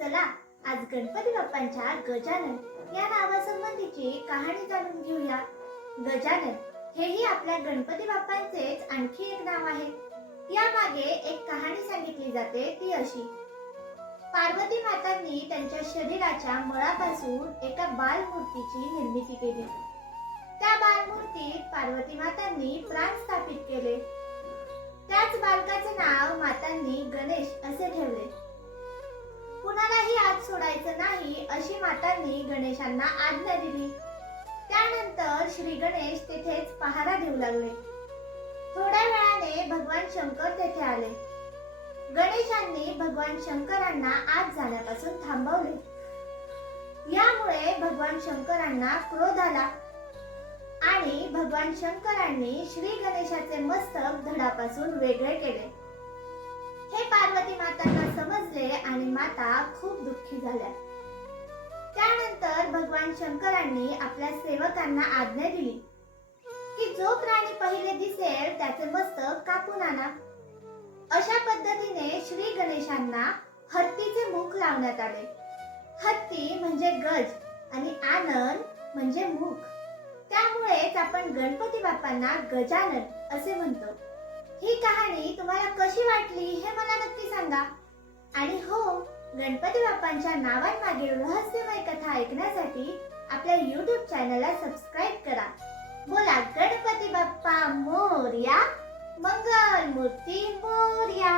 चला आज गणपती बाप्पांच्या गजानन या नावासंबंधीची कहाणी जाणून घेऊया। गजानन हेही आपल्या गणपती बाप्पांचेच आणखी एक नाव आहे। यामागे एक कहाणी सांगितली जाते ती अशी। पार्वती मातांनी त्यांच्या शरीराच्या मळापासून एका बालमूर्तीची निर्मिती केली। त्या बालमूर्तीत पार्वती मातांनी प्राण स्थापित केले। त्याच बालकाचे नाव मातांनी गणेश असे ठेवले। कुणालाही आत सोडायचं नाही अशी मातांनी गणेशांना आज्ञा दिली। त्यानंतर श्री गणेश तिथेच पहारा देऊ लागले। थोड्या वेळाने भगवान शंकर तेथे आले। गणेशांनी भगवान शंकरांना आत जाण्यापासून थांबवले। यामुळे भगवान शंकरांना क्रोध आला आणि भगवान शंकरांनी श्री गणेशाचे मस्तक धडापासून वेगळे केले। हे पार्वती मातांना समजले आणि माता खूप दुःखी झाल्या। त्यानंतर भगवान शंकरांनी आपल्या सेवकांना आज्ञा दिली की जो प्राणी पहिले दिसेल त्याचे मस्तक कापून आणा। अशा पद्धतीने श्री गणेशांना हत्तीचे मुख लावण्यात आले। हत्ती म्हणजे गज आणि आनन म्हणजे मुख। त्यामुळेच आपण गणपती बाप्पांना गजानन असे म्हणतो। ही कहाणी तुम्हाला कशी वाटली हे मला नक्की सांगा। आणि हो, गणपती बाप्पांच्या नावांमागील रहस्यमय कथा ऐकण्यासाठी आपल्या YouTube चॅनलला सबस्क्राईब करा। बोला गणपती बाप्पा मोरया, मंगल मूर्ती मोरया।